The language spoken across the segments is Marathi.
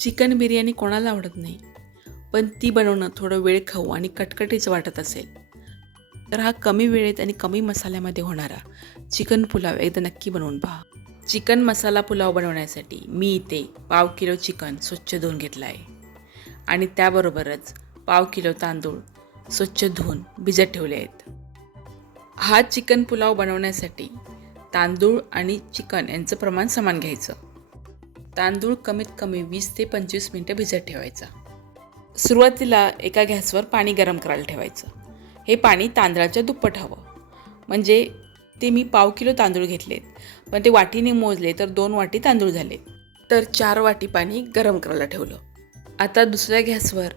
चिकन बिर्याणी कोणाला आवडत नाही. पण ती बनवणं थोडं वेळ खाऊ आणि कटकटीचं वाटत असेल. तर हा कमी वेळेत आणि कमी मसाल्यामध्ये होणारा चिकन पुलाव एकदा नक्की बनवून पहा. चिकन मसाला पुलाव बनवण्यासाठी मी इथे पाव किलो चिकन स्वच्छ धुवून घेतलं आहे आणि त्याबरोबरच पाव किलो तांदूळ स्वच्छ धुवून भिजत ठेवले आहेत. हा चिकन पुलाव बनवण्यासाठी तांदूळ आणि चिकन यांचं प्रमाण समान घ्यायचं. तांदूळ कमीत कमी वीस ते पंचवीस मिनटं भिजत ठेवायचा. सुरुवातीला एका गॅसवर पाणी गरम करायला ठेवायचं. हे पाणी तांदळाच्या दुप्पट हवं. म्हणजे ते मी पाव किलो तांदूळ घेतलेत. पण ते वाटीने मोजले तर दोन वाटी तांदूळ झाले तर चार वाटी पाणी गरम करायला ठेवलं. आता दुसऱ्या गॅसवर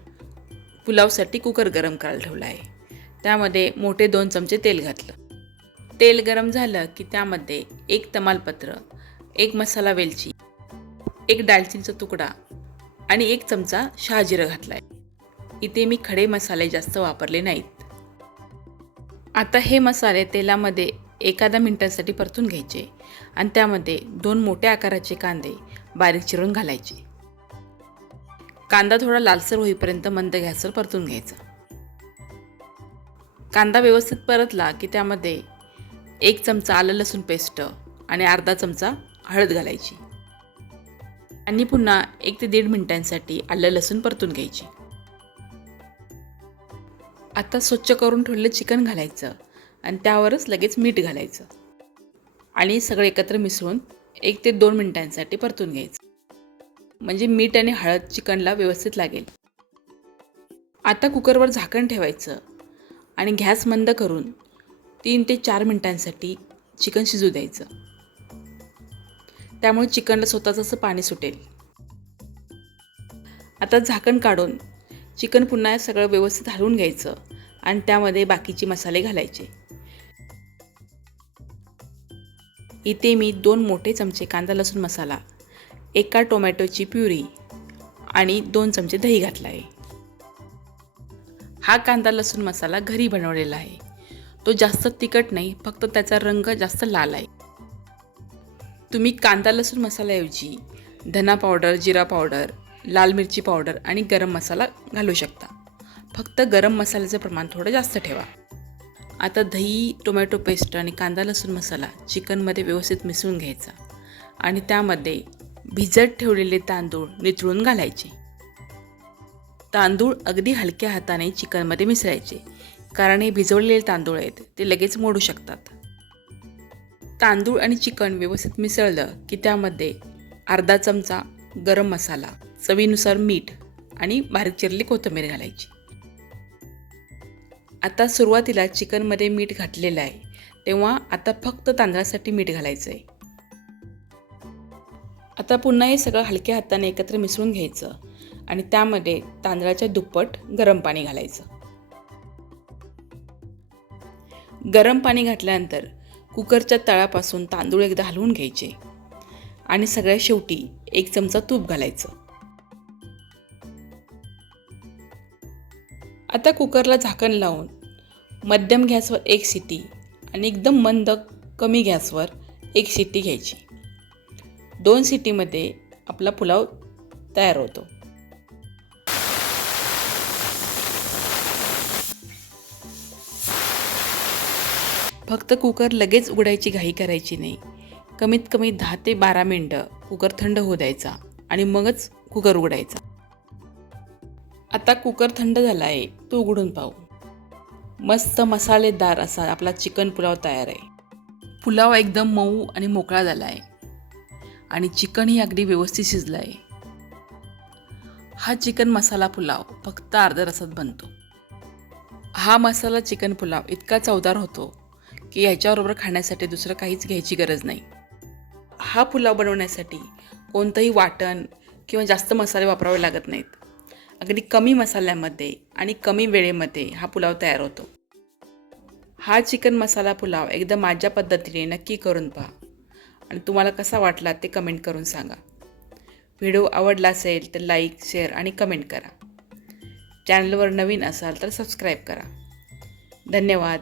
पुलावसाठी कुकर गरम करायला ठेवला आहे. त्यामध्ये मोठे दोन चमचे तेल घातलं. तेल गरम झालं की त्यामध्ये एक तमालपत्र एक मसाला वेलची एक दालचिनीचा तुकडा आणि एक चमचा शहाजिरं घातला आहे इथे मी खडे मसाले जास्त वापरले नाहीत. आता हे मसाले तेलामध्ये एखाद्या मिनटासाठी परतून घ्यायचे आणि त्यामध्ये दोन मोठ्या आकाराचे कांदे बारीक चिरून घालायचे. कांदा थोडा लालसर होईपर्यंत मंद गॅसवर परतून घ्यायचा. कांदा व्यवस्थित परतला की त्यामध्ये एक चमचा आलं लसूण पेस्ट आणि अर्धा चमचा हळद घालायची. आणि पुन्हा एक ते दीड मिनिटांसाठी आलं लसूण परतून घ्यायची. आता स्वच्छ करून ठेवलेलं चिकन घालायचं आणि त्यावरच लगेच मीठ घालायचं. आणि सगळं एकत्र मिसळून एक ते दोन मिनिटांसाठी परतून घ्यायचं. म्हणजे मीठ आणि हळद चिकनला व्यवस्थित लागेल. आता कुकरवर झाकण ठेवायचं आणि गॅस मंद करून तीन ते चार मिनिटांसाठी चिकन शिजू द्यायचं. त्यामुळे चिकनला स्वतःचं असं पाणी सुटेल. आता झाकण काढून चिकन पुन्हा सगळं व्यवस्थित हलवून घ्यायचं आणि त्यामध्ये बाकीचे मसाले घालायचे. इथे मी दोन मोठे चमचे कांदा लसूण मसाला एका टोमॅटोची प्युरी आणि दोन चमचे दही घातला आहे. हा कांदा लसूण मसाला घरी बनवलेला आहे. तो जास्त तिखट नाही फक्त त्याचा रंग जास्त लाल आहे. तुम्ही कांदा लसूण मसाल्याऐवजी धना पावडर जिरा पावडर लाल मिरची पावडर आणि गरम मसाला घालू शकता. फक्त गरम मसाल्याचं प्रमाण थोडं जास्त ठेवा. आता दही टोमॅटो पेस्ट आणि कांदा लसूण मसाला चिकनमध्ये व्यवस्थित मिसळून घ्यायचा आणि त्यामध्ये भिजत ठेवलेले तांदूळ नितळून घालायचे. तांदूळ अगदी हलक्या हाताने चिकनमध्ये मिसळायचे. कारण हे भिजवलेले तांदूळ आहेत ते लगेच मोडू शकतात. तांदूळ आणि चिकन व्यवस्थित मिसळलं की त्यामध्ये अर्धा चमचा गरम मसाला चवीनुसार मीठ आणि बारीक चिरली कोथिंबीर घालायची. आता सुरुवातीला चिकनमध्ये मीठ घातलेलं आहे तेव्हा आता फक्त तांदळासाठी मीठ घालायचं आहे आता पुन्हा हे सगळं हलक्या हाताने एकत्र मिसळून घ्यायचं आणि त्यामध्ये तांदळाच्या दुप्पट गरम पाणी घालायचं. गरम पाणी घातल्यानंतर कुकरच्या तळापासून तांदूळ एकदा हलवून घ्यायचे. आणि सगळ्यात शेवटी एक चमचा तूप घालायचं. आता कुकरला झाकण लावून मध्यम गॅसवर एक सिटी आणि एकदम मंद कमी गॅसवर एक शिट्टी घ्यायची. दोन सिटीमध्ये आपला पुलाव तयार होतो. फक्त कुकर लगेच उघडायची घाई करायची नाही. कमीत कमी दहा ते बारा मिनटं कुकर थंड होऊ द्यायचा आणि मगच कुकर उघडायचा. आता कुकर थंड झाला आहे तो उघडून पाहू. मस्त मसालेदार असा आपला चिकन पुलाव तयार आहे. पुलाव एकदम मऊ आणि मोकळा झाला आहे आणि चिकनही अगदी व्यवस्थित शिजलं आहे हा चिकन मसाला पुलाव फक्त अर्ध्या रसात बनतो. हा मसाला चिकन पुलाव इतका चवदार होतो की ह्याच्याबरोबर खाण्यासाठी दुसरं काहीच घ्यायची गरज नाही. हा पुलाव बनवण्यासाठी कोणतंही वाटण किंवा जास्त मसाले वापरावे लागत नाहीत. अगदी कमी मसाल्यामध्ये आणि कमी वेळेमध्ये हा पुलाव तयार होतो. हा चिकन मसाला पुलाव एकदा माझ्या पद्धतीने नक्की करून पहा. आणि तुम्हाला कसा वाटला ते कमेंट करून सांगा. व्हिडिओ आवडला असेल तर लाईक शेअर आणि कमेंट करा. चॅनलवर नवीन असाल तर सबस्क्राईब करा. धन्यवाद.